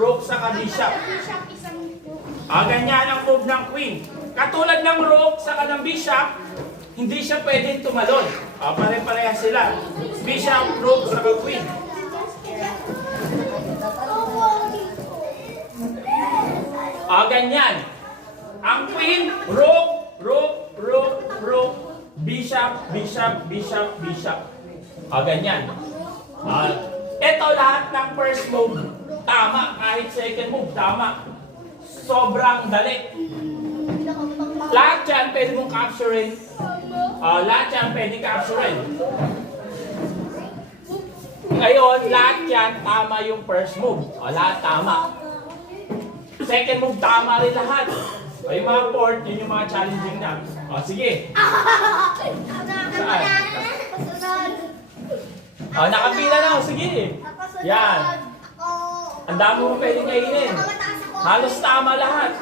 rook saka bishop. Ganyan ang move ng queen. Katulad ng rook saka ng bishop, hindi siya pwedeng tumalon. Pare-pareha sila. Bishop, rook saka queen. Ganyan. Ang queen, rook, rook, rook, rook, bishop, bishop, bishop, bishop. Ganyan. Ito lahat ng first move, tama. Kahit second move, tama. Sobrang dali. Lahat yan pwede mong capturein. Lahat yan pwede capturein. Ngayon, lahat yan tama yung first move. Lahat tama. Second move, tama rin lahat. Yung mga fourth, yun yung mga challenging na. Sige. Saan? Nakapila na ako. Sige. Yan. Ang dami mo pwedeng kainin. Halos tama lahat.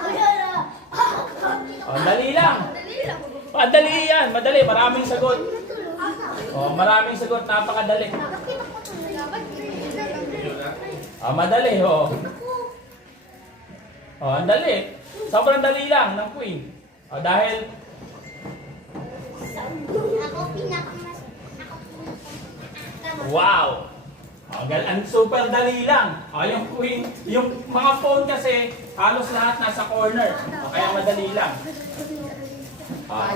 Dali lang. Madali yan. Madali. Maraming sagot. Maraming sagot. Napakadali. Madali. Ang dali. Sobrang dali lang ng queen. Dahil wow! Ang super dali lang. Yung queen, yung mga pawn kasi halos lahat nasa corner. Kaya madali lang.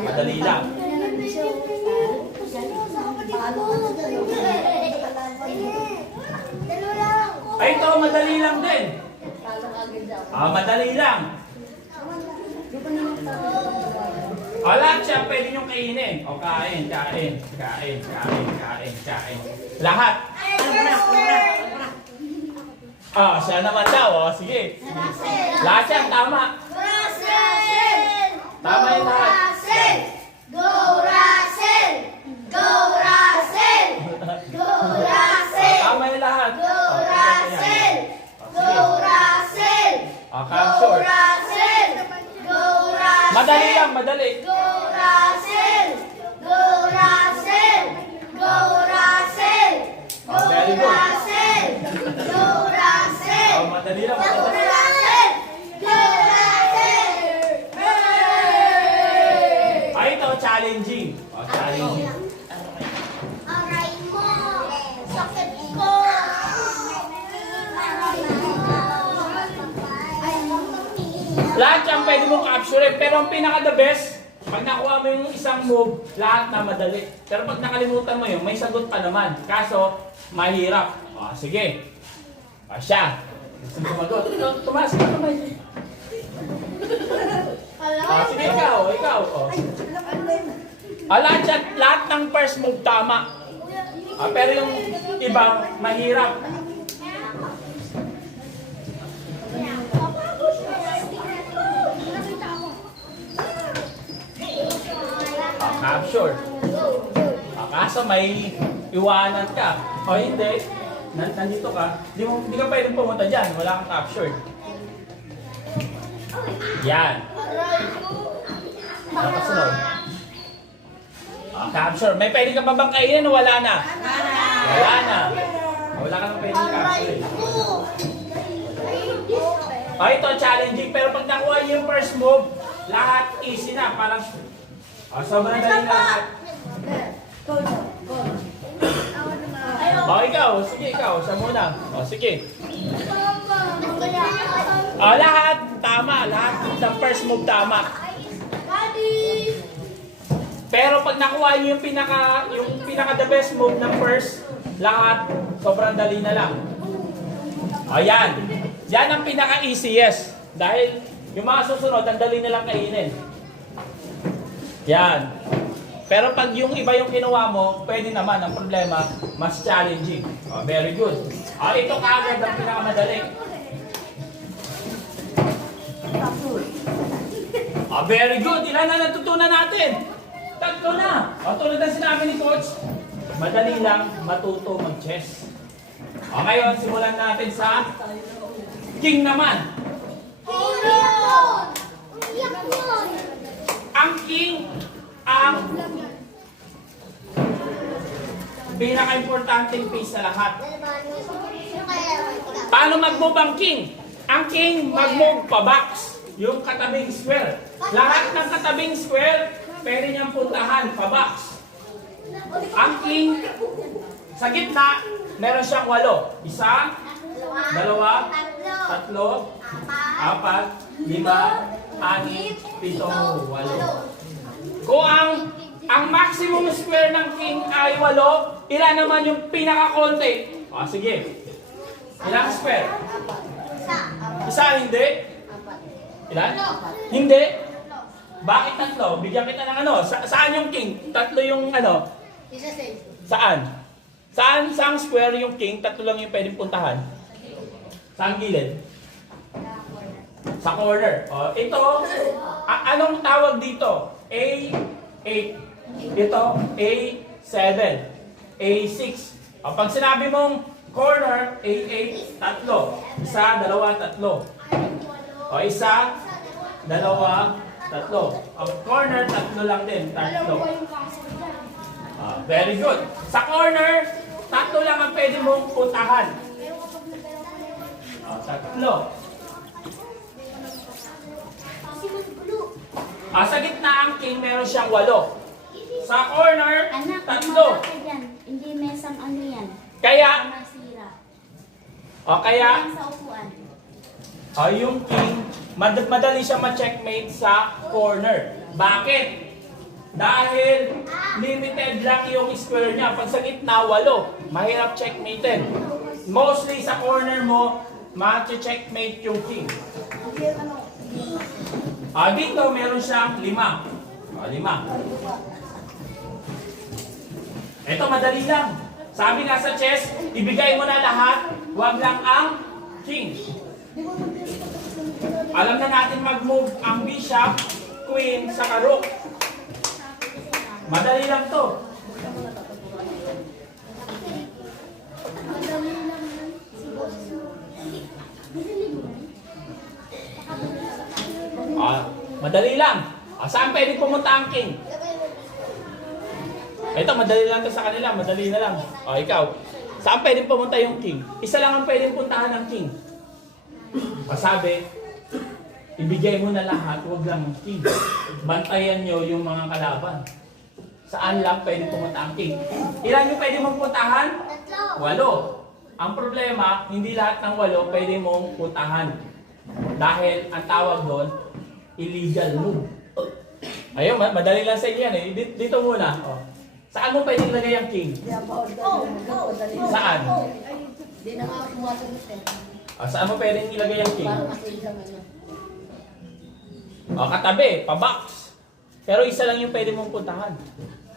Madali lang. Ito, madali lang din. Madali lang. Lahat siya pwede niyong kainin. Kain, kain, kain, kain, kain, kain. Lahat. Siya naman daw. Sige. Lahat yan, tama. Tama yung lahat. Go Russell! Go Russell! Go Russell! Tama yung lahat. Go Russell! Go Russell! Capture. Russell! Go Russell! Madali lang, madali. Go Russell! Go Russell! Go Russell! Go Very good. Russell! Go Russell! Madali lang, Go madali. Russell! Go Russell! Ito, challenging. Challenging. Aray mo! Sakit ko! Lahat yan pwede mong capture, pero ang pinaka-the best, pag nakuha mo yung isang move, lahat na madali. Pero pag nakalimutan mo yun, may sagot pa naman. Kaso, mahirap. Sige. Siya. Gusto mo sumagot? Tumas ka naman. Sige, ikaw. Lahat ng first move tama. Pero yung iba, mahirap. Capture. Kaso may iwanan ka. Hindi. Nandito ka. Hindi ka pwedeng pumunta dyan. Wala kang captured. Yan. Nakasunod. Capture. May pwede ka pa bang kainin o wala na? Wala na. Wala ka nang pwedeng capture. Ito challenging. Pero pag nakuha yung first move, lahat easy na. Parang sobrang dali lahat. Ikaw. Sige, ikaw. Siya muna. Sige. Lahat. Tama. Lahat ng first move tama. Pero pag nakuha niyo yung pinaka the best move ng first, lahat sobrang dali na lang. Ayan. Yan ang pinaka easiest. Dahil yung mga susunod, ang dali na lang kainin. Yan. Pero pag yung iba yung kinuha mo, pwede naman. Ang problema, mas challenging. Very good. Ito kaagad ang pinakamadali. Very good. Ilan na natutunan natin? 3 na. Tulad ng sinabi ni Coach, madali lang matuto mag-chess. Ngayon, simulan natin sa King naman. Ang King, ang pinaka-importanting piece sa lahat. Paano mag-move ang King? Ang king mag-move pa box. Yung katabing square. Lahat ng katabing square, pwede niyang puntahan pa box. Ang king, sa gitna, meron siyang 8. 1, 2, 3, 4, 5, 6, 7, 8. Kung ang maximum square ng king ay 8, ilan naman yung pinaka-konti? O, sige. Ilang square? Isa, hindi? Ilan? Hindi? Bakit 3? Bigyan kita ng ano. Saan yung king? 3 yung ano? Saan? Saang square yung king? 3 lang yung pwedeng puntahan. Saan gilid? Sa corner. O, ito, anong tawag dito? A8. Ito, A7. A6. O, pag sinabi mong corner, A8, 3. 1, 2, 3. O, 1, 2, 3. O, corner, 3 lang din. 3. Very good. Sa corner, 3 lang ang pwede mong puntahan. 3. Sa gitna ang king, meron siyang 8. Sa corner, Anak, 3. umaga ka dyan. Hindi mesang ano yan. Kaya, Masira. kaya, Yan sa upuan. yung king, madali siya ma-checkmate sa corner. Bakit? Dahil limited lang yung square niya. Pag sa gitna, 8. Mahirap checkmatein. Mostly sa corner mo, ma-checkmate yung king. Dito, meron siyang 5. 5. Ito, madali lang. Sabi nga sa chess, ibigay mo na lahat, huwag lang ang king. Alam na natin mag-move ang bishop, queen, sa rook. Madali lang to. Madali lang. Saan pwede pumunta ang king? Ito, madali lang to sa kanila. Madali na lang. Ikaw. Saan pwede pumunta yung king? Isa lang ang pwedeng puntahan ng king. Sabi, ibigay mo na lahat, huwag lang ang king. Bantayan nyo yung mga kalaban. Saan lang pwede pumunta ang king? Ilan yung pwede mong puntahan? 8. Ang problema, hindi lahat ng 8 pwede mong puntahan. Dahil ang tawag doon, illegal move. Ayun, madali lang sa inyo yan eh. Dito muna. Saan mo pwede ilagay ang king? Saan? Hindi na nga sumasagot eh. Saan mo pwede ilagay ang king? Parang kasi isang ano. Katabi, pa-box. Pero isa lang yung pwede mong puntahan.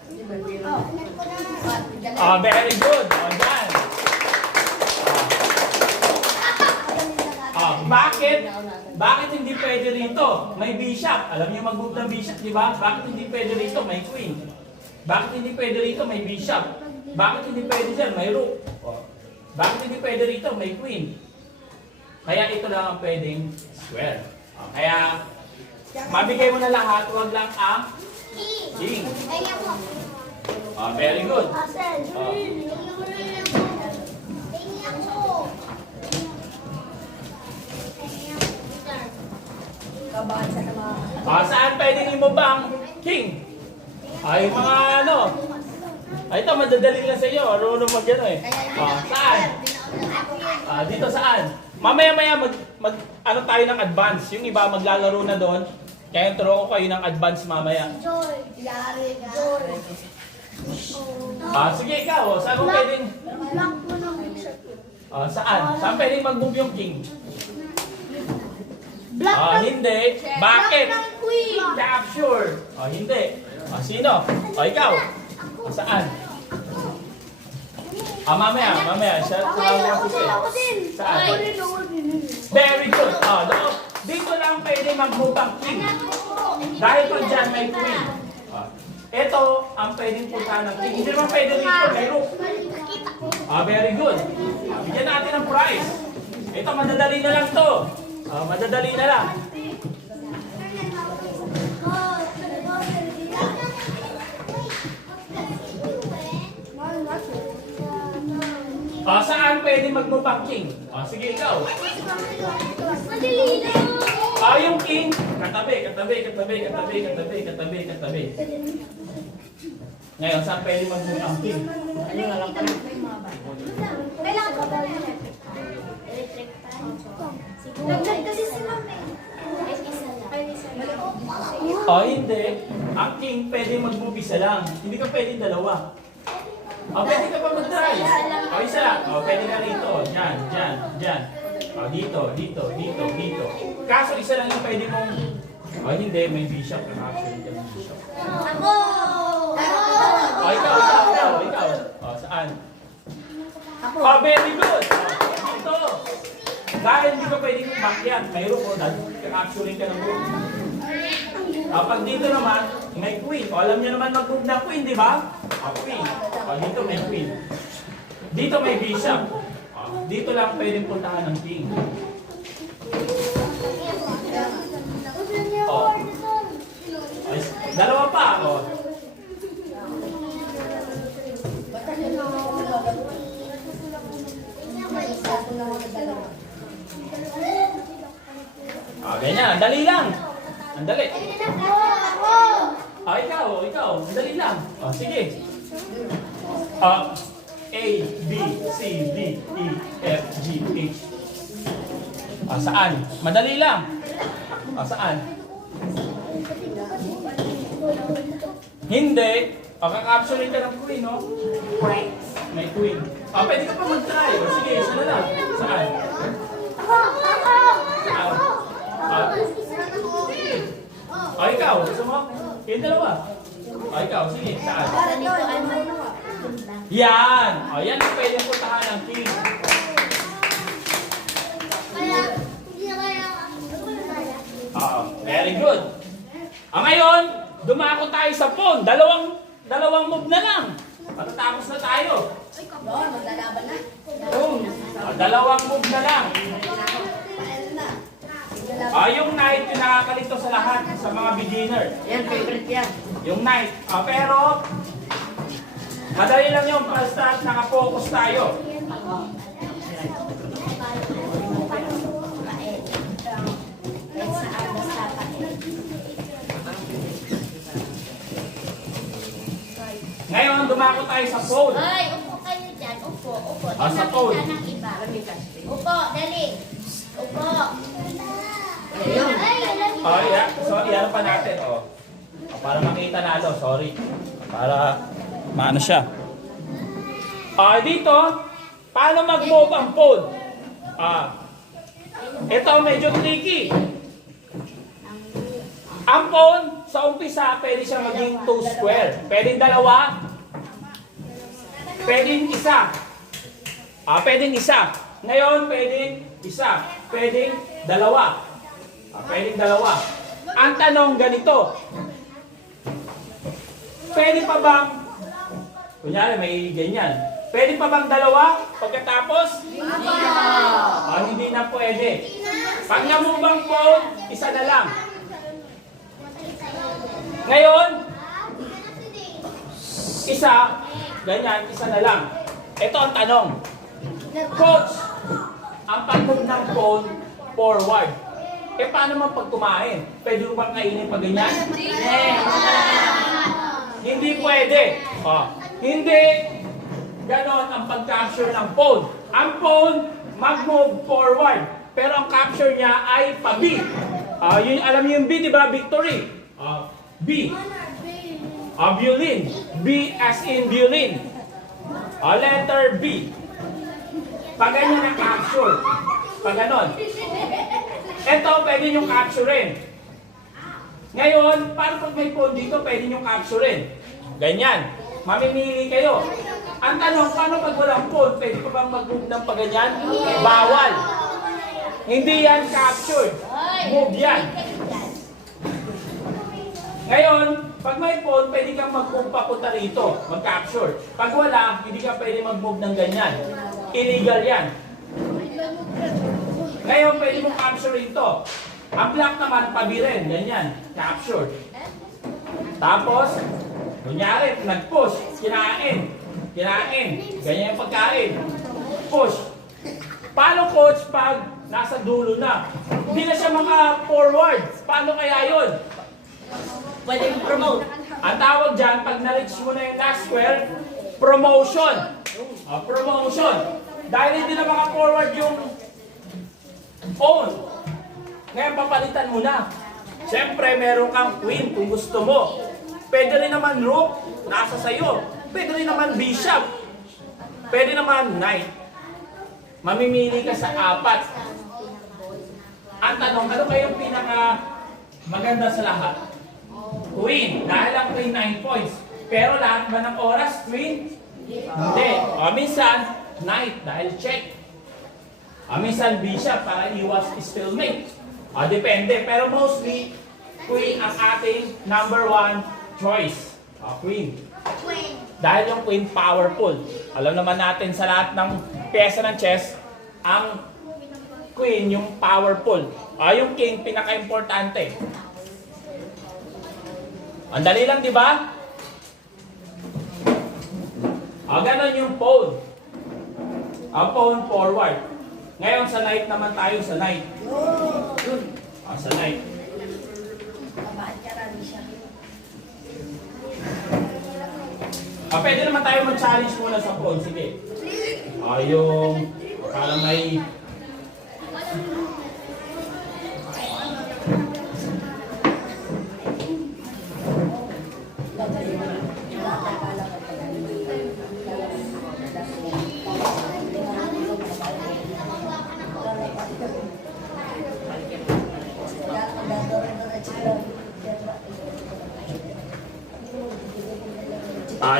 Hindi ba biro? Very good. Yan. Bakit hindi pwede rito? May bishop. Alam niyo mag-move ng bishop, di ba? Bakit hindi pwede rito? May queen. Bakit hindi pwede rito? May bishop. Bakit hindi pwede dyan? May rook. Bakit hindi pwede rito? May queen. Kaya ito lang ang pwedeng square. Kaya, mabigay mo na lahat, huwag lang ang king. Very good. Kabahan sa mga... Saan pwedeng i-move ang king? Ay, mga ano. Ito, madadali lang sa iyo. Marunong mag-ano eh. Saan? Dito saan? Mamaya-maya ano tayo ng advance. Yung iba maglalaro na doon. Kaya turo ko kayo ng advance mamaya. Sige, ikaw. Saan mo pwedeng... Saan? Saan pwedeng mag-move yung king? Hindi. Bakit? Capture. Hindi. Sino? Ikaw. Saan? Mamaya. Saan? Very good. Dito lang pwede mag-move ang king. Dahil pa dyan may queen. Ito ang pwedeng puntahan ng king. Hindi naman pwede rito. May rook. Very good. Bigyan natin ng prize. Ito, madadali na lang to. Madadali na lang. Saan pwede mag-move ang king? Sige, ikaw. Yung king, katabi. Ngayon, saan pwede mag-move ang king? Ano na lang pala? Kailangan ko ba yan? Electric fan. Naglag kasi si Mami. Ay, isa lang. Hindi. Ang king pwede mag-move isa lang. Hindi ka pwede dalawa. Pwede ka pa mag-try. Isa lang. Pwede ka rito. Diyan. Dito. Kaso isa lang yung pwede mong... hindi. May bishop. Actually, may bishop. Ako! Ikaw. Saan? Ako. Very good. Ito. Dahil hindi ka pwedeng umakyat. Mayroon ko. Dahil kakapsuring ka ng group. Pag dito naman, may queen. Alam niyo naman mag-move na queen, di ba? Queen. Dito may queen. Dito may bishop. Dito lang pwedeng puntahan ng king. Ay, dalawa pa. Batas yun ang mga gagawin. Isa ko lang ako dalawa. Ganyan. Ang dali lang. Ang dali. Ako! Ikaw. Ang dali lang. Sige. A, B, C, D, E, F, G, H. Saan? Madali lang. Saan? Hindi. Kakapsuring ka ng queen, no? May queen. Pwede ka pa mag-try. Sige, isa na lang. Saan? Ikaw. Gusto mo? Yung dalawa. Ikaw. Sige, saan? Para dito, ano? Yan! Yan ang pwede puntahan ng king. Kaya, hindi na kaya Very good. Ngayon, dumako tayo sa pawn. Dalawang move na lang. Matatapos na tayo. Doon, maglalaban na. Dalawang move na lang. Paano na? Yung knight, yung nakakalito sa lahat, sa mga beginner. Yan, favorite yan. Yung knight. Pero, madali lang yung basta nakafocus tayo. Ngayon, dumako tayo sa pawn. Ay, upo kayo dyan. Upo. Sa Tingnan phone. kita ng iba. Upo, dali. Upo. Ayun. Yeah. So, iyan pa natin. Para makita natin. Sorry. Para maano siya. Dito, paano mag-move ang pawn? Ito medyo tricky. Ang pawn, sa umpisa, pwede siya maging 2 square. Pwedeng dalawa. Pwedeng isa. Pwedeng isa. Ngayon, pwedeng isa. Pwedeng dalawa. Pwedeng dalawa. Ang tanong ganito. Pwede pa bang, kunyari may ganyan, pwede pa bang dalawa pagkatapos? Hindi na pwede. Pag namubang pawn, isa na lang. Ngayon, isa, ganyan, isa na lang. Ito ang tanong. Coach, ang pag-move ng pawn, forward. Paano man pag kumain? Pwede mo bang kainin pag ganyan? Hindi pwede. Hindi ganon ang pag-capture ng pawn. Ang pawn, mag-move forward. Pero ang capture niya ay pa-B. Alam niyo yung B, di ba? Victory. B. Violin. B as in violin. Letter B. Pag ganyan ang capture. Pag ganon. Ito, pwede nyo capturein. Ngayon, para pag may pawn dito, pwede nyo capturein. Ganyan. Mamimili kayo. Ang tanong, paano pag walang pawn? Pwede pa bang mag-move ng paganyan? Bawal. Hindi yan captured. Move yan. Ngayon, pag may pawn, pwede kang mag-move papunta rito. Mag-capture. Pag wala, hindi ka pwede mag-move ng ganyan. Illegal yan. Ngayon, pwede mong capture ito. Ang black naman, pabirin. Ganyan. Captured. Tapos, kunyari, nag-push. Kinain. Ganyan yung pagkain. Push. Paano, coach, pag nasa dulo na. Hindi na siya maka-forward. Paano kaya yun? Pwede mo promote. Ang tawag dyan, pag na-reach mo na yung last square, promotion. Promotion. Dahil hindi na maka-forward yung pawn. Ngayon, papalitan mo na. Siyempre, meron kang queen kung gusto mo. Pwede rin naman rook, nasa sayo. Pwede rin naman bishop. Pwede naman knight. Mamimili ka sa apat. Ang tanong, ano kayong pinaka maganda sa lahat? Queen. Dahil ang queen 9 points. Pero lahat ba ng oras, queen? Hindi. O minsan, knight dahil check. O minsan, bishop para iwas stalemate. O depende. Pero mostly, queen ang ating number 1 choice. O queen. Dahil yung queen powerful. Alam naman natin sa lahat ng pyesa ng chess, ang queen yung powerful. Yung king pinaka-importante. Ang dali lang, di ba? Ganon yung pawn. Ang pawn forward. Ngayon sa knight naman tayo sa knight. Sa knight. Babaan ka rami siya. Pwede naman tayo mag-challenge muna sa pawn. Sige. Yung parang may...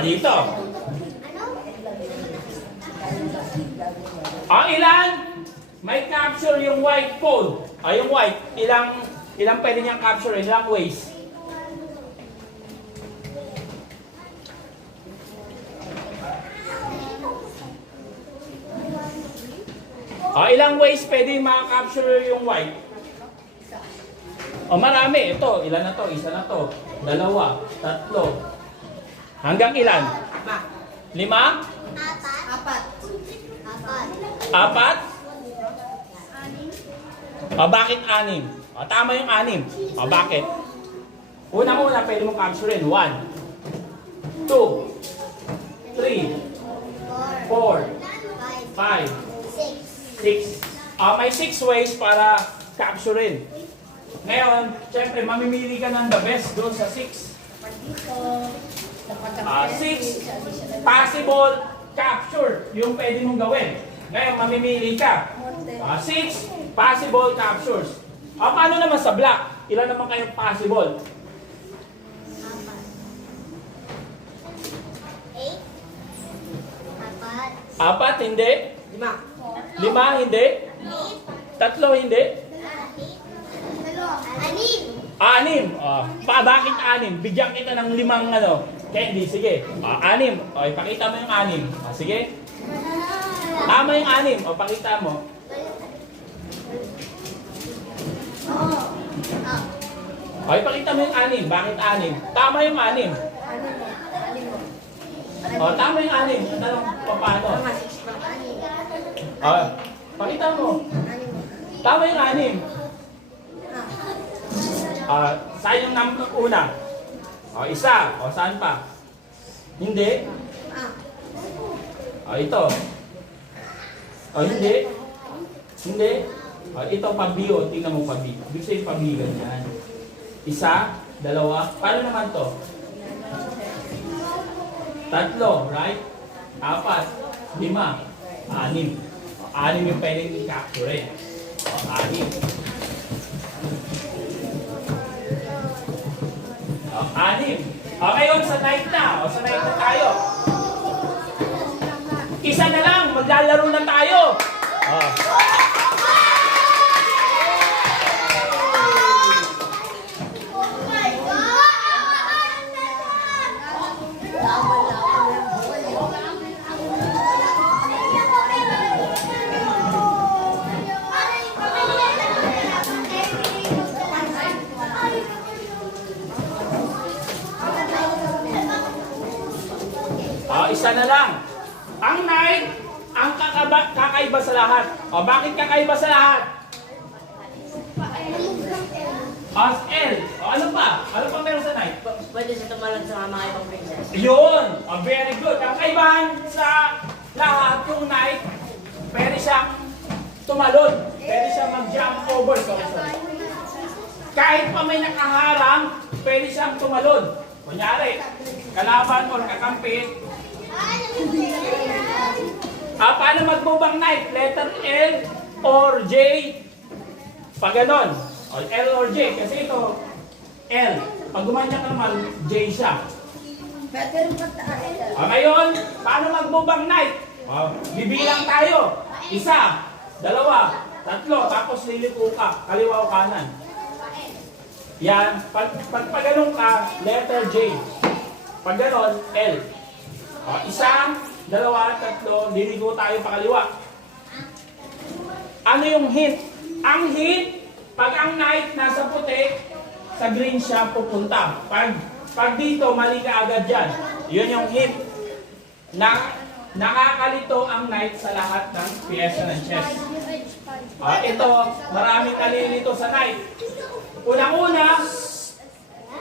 dito. Ang ilan? May capture yung white pawn. Yung white. Ilang pwede niyang capture? Ilang ways? Ilang ways pwede maka-capture yung white? Marami. Ito. Ilan na to? Isa na to. Dalawa. Tatlo. Hanggang ilan? 5? Apat. Apat? Bakit 6? Tama yung 6. Bakit? Una-una pwede mong capturein. 1, 2, 3, 4, 5, 6. May 6 ways para capturein. Ngayon, syempre, mamimili ka ng the best doon sa 6. 6 possible capture yung pwede mong gawin. Ngayon, mamimili ka. 6 possible captures. Paano naman sa black? Ilan naman kayong possible? 4, hindi? 5, hindi? 3, hindi? 6. Bakit 6? Bigyan kita ng 5 candy, sige. 6. Ipakita mo yung 6. Sige. Tama yung 6. Pakita mo. Ipakita mo yung 6. Bakit 6? Tama yung 6. Tama yung 6. Tanong paano? Pakita mo. Tama yung 6. Saan yung una? Isa. Saan pa? Hindi. Ito. Hindi. Hindi. Ito pabi. Tingnan mo pabi. Ibig sabihin pabi ganyan. Isa. Dalawa. Paano naman to? 3. Right? 4. 5. 6. 6 yung pwedeng i-capture. 6. 6. Ngayon, sa night na. Sa night na tayo. Isa na lang. Maglalaro na tayo. Isa na lang. Ang night, ang kakaiba sa lahat. Bakit kakaiba sa lahat? As L. O, ano pa? Ano pa meron sa knight? Pwede siya tumalon sa mga ibang princess. Yun! Oh, very good. Ang kaibahan sa lahat yung knight, pwede siyang tumalon. Pwede siyang mag-jump over. Sorry. Kahit pa may nakaharang, pwede siyang tumalon. Kunyari, kalaban o kakampi. Paano mag-move ang knight? Letter L or J? Pag ganon. O, L or J. Kasi ito, L. Pag gumanya ka naman, J siya. Ngayon, paano mag-move ang knight? Bibilang tayo. 1, 2, 3, tapos liliko ka. Kaliwa o kanan. Yan. Pag ganun ka, letter J. Pag ganon, L. 1, 2, 3, liliko tayo pakaliwa. Ano yung hint? Ang hint, pag ang knight nasa puti, sa green siya pupunta. Pag dito, mali ka agad dyan. Yun yung hint. Nakakalito ang knight sa lahat ng piyesa ng chess. Ito, maraming nalilito sa knight. Unang-una,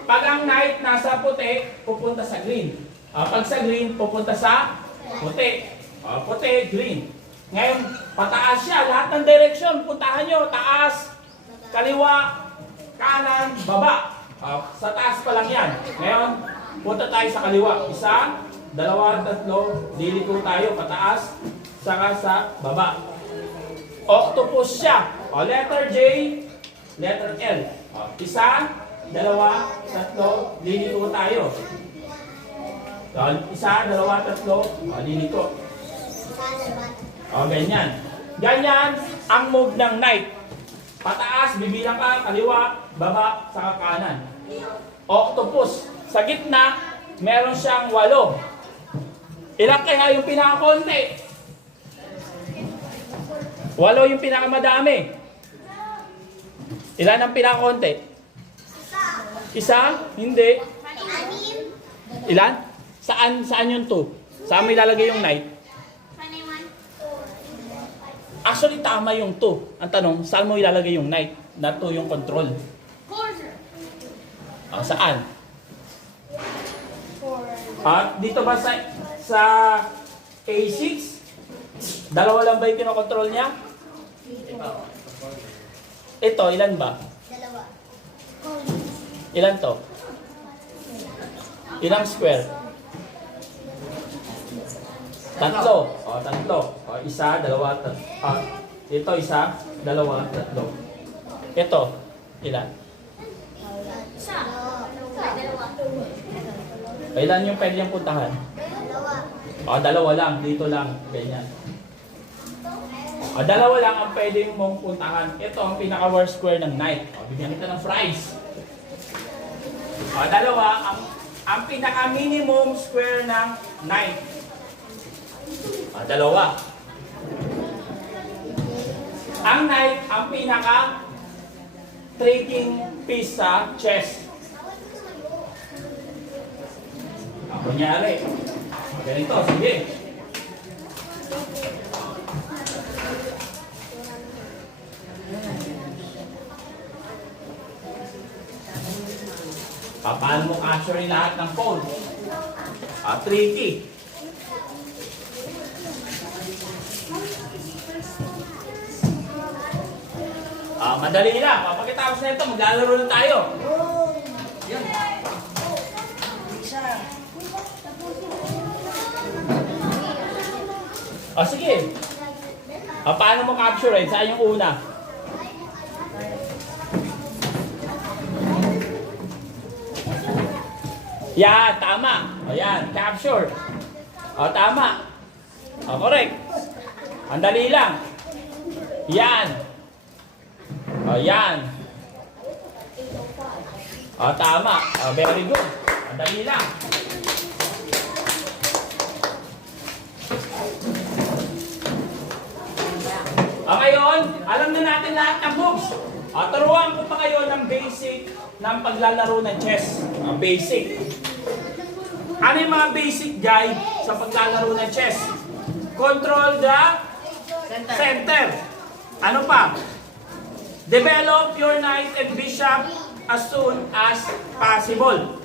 pag ang knight nasa puti, pupunta sa green. Pag sa green, pupunta sa puti. Puti, green. Ngayon, pataas siya. Lahat ng direksyon, puntahan nyo. Taas, kaliwa, kanan, baba. Sa taas pa lang yan. Ngayon, punta tayo sa kaliwa. 1, 2, 3, liliko tayo pataas, saka sa baba. Octopus siya. Letter J, letter L. 1, 2, 3, liliko tayo. 1, 2, 3, liliko. Ganyan. Ganyan ang move ng knight. Pataas, bibilang ka, kaliwa, baba, saka kanan. Octopus. Sa gitna, meron siyang 8. Ilan kaya yung pinakakonti? 8 yung pinakamadami. Ilan ang pinakakonti? 1? Hindi. Ilan? Saan yung 2? Saan may lalagay yung knight? Actually, tama yung 2. Ang tanong, saan mo ilalagay yung knight? Na 2 yung control. Saan? Dito ba sa A6? Dalawa lang ba yung kinokontrol niya? Ito, ilan ba? 2. Ilan to? Ilang square? 3. 3. 1, 2, 3. Ito, 1, 2, 3. Ito, ilan? Ilan yung pwede niyang puntahan? 2 lang. Dito lang. Ganyan. 2 lang ang pwede mong puntahan. Ito ang pinaka-worst square ng knight. Bigyan kita ng fries. 2 ang pinaka-minimum square ng knight. 2. Ang knight ang pinaka-tricking piece sa chess. Kunyari. Ganito, sige. Paano mo capture lahat ng phone? Tricky. Madali lang. Pagkatapos na ito, maglalaro na tayo. Yun. Isa. Sige. Paano mo capture it? Saan yung una? Yan, tama. Yan, capture. Tama. Correct. Ang dali lang. Yan. Yan. Tama. Very good. Ang dali lang. Ngayon, alam na natin lahat ng moves. Turuan ko pa kayo ng basic ng paglalaro ng chess. Basic. Ano yung mga basic guide sa paglalaro ng chess? Control the center. Ano pa? Develop your knight and bishop as soon as possible.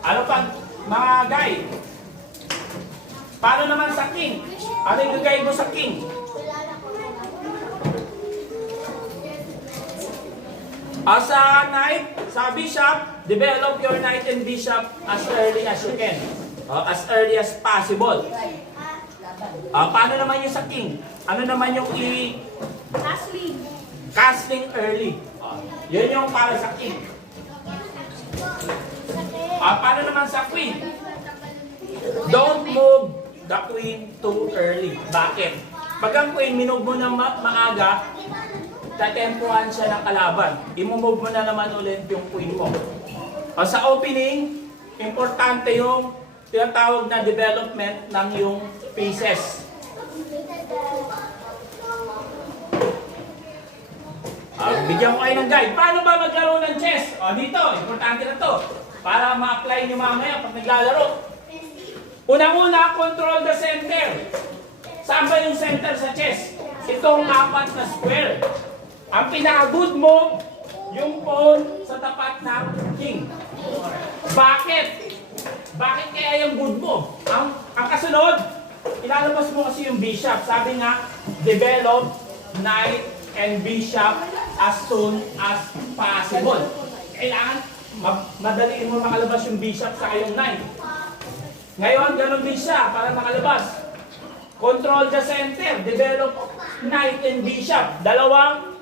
Ano pa, mga guy? Paano naman sa king? Ano yung gagawin mo sa king? Sa knight, sa bishop, develop your knight and bishop as early as you can. As early as possible. Paano naman yung sa king? Ano naman yung castling early? Yun yung para sa king. Paano naman sa queen? Don't move the queen too early. Bakit? Pag ang queen, minove mo ng maaga, tatempuhan siya ng kalaban. I-move mo na naman ulit yung queen mo. Sa opening, importante yung tinatawag na development ng yung pieces. Bigyan ko kayo ng guide. Paano ba maglaro ng chess? Dito, importante na to. Para ma-apply nyo mamaya pag naglalaro. Unang-una, control the center. Saan ba yung center sa chess? Itong apat na square. Ang pinaka-good move, yung pawn sa tapat ng king. Bakit? Bakit kaya yung good move? Ang kasunod, ilalabas mo kasi yung bishop. Sabi nga, develop knight and bishop as soon as possible. Kailangan madaliin mo makalabas yung bishop sa kayong knight. Ngayon, ganun din siya para makalabas. Control the center, develop knight and bishop. Dalawang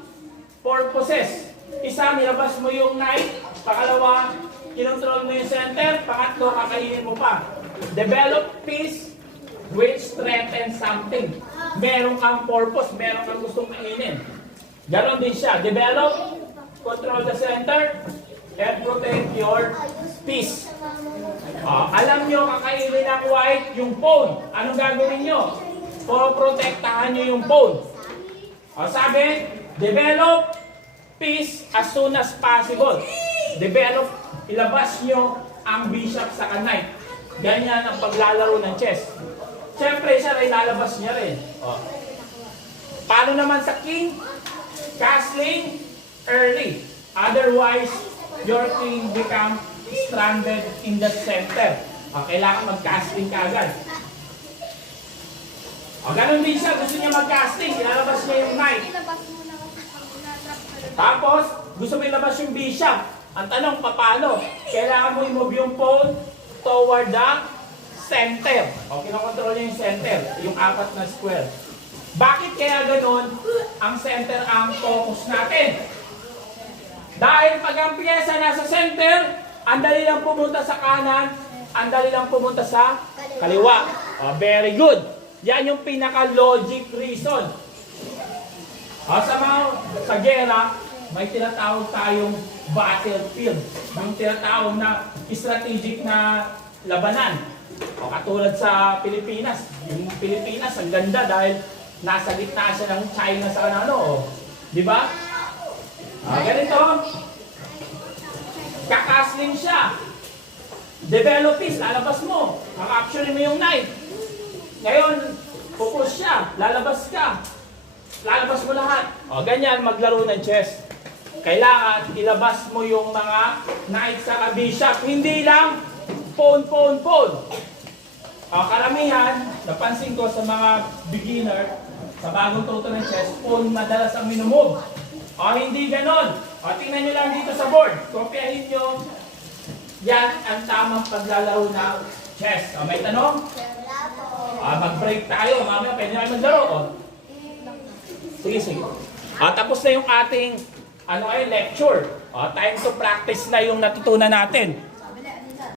purposes. Isa, nilabas mo yung knight. Pangalawa, kinontrol mo yung center. Pangatlo, kakainin mo pa. Develop piece which strengthens something. Meron kang purpose, meron kang gustong kainin. Ganon din siya. Develop, control the center, and protect your piece. Alam nyo, kakainin ng white yung pawn. Anong gagawin nyo? Protektahan nyo yung pawn. Sabi, develop piece as soon as possible. Develop, ilabas nyo ang bishop sa knight. Ganyan ang paglalaro ng chess. Siyempre, siya rin lalabas niya rin. Paano naman sa king? Castling early. Otherwise, your king become stranded in the center. Kailangan mag-casting ka agad. Ganun din siya, gusto niya mag-casting, ilalabas niya yung knight. Tapos, gusto mo ilabas yung bishop. Ang tanong, paano? Kailangan mo i-move yung pawn toward the center. Kinokontrol niya yung center, yung apat na square. Bakit kaya ganun ang center ang focus natin? Dahil pag ang pyesa nasa center, ang dali lang pumunta sa kanan, ang dali lang pumunta sa kaliwa. Very good. Yan yung pinaka-logic reason. Sa gera, may tinatawag tayong battlefield. Yung tinatawag na strategic na labanan. Katulad sa Pilipinas. Yung Pilipinas, ang ganda dahil nasa gitna siya ng China sa ano. Di ba? Ganito. Kakasling siya. Develop piece, lalabas mo. Kaka-actionin mo yung knight. Ngayon, focus siya. Lalabas ka. Lalabas mo lahat. Ganyan maglaro ng chess. Kailangan ilabas mo yung mga knight sa bishop. Hindi lang pawn. Karamihan, napansin ko sa mga beginner, sa bagong tuto ng chess, pawn madalas ang minumove. Hindi ganon. Tingnan nyo lang dito sa board. Kopyahin nyo. Yan ang tamang paglalaro ng chess. May tanong? Mag-break tayo. Mamaya pwede na maglaro. Sige. Tapos na yung ating lecture. Time to practice na yung natutunan natin.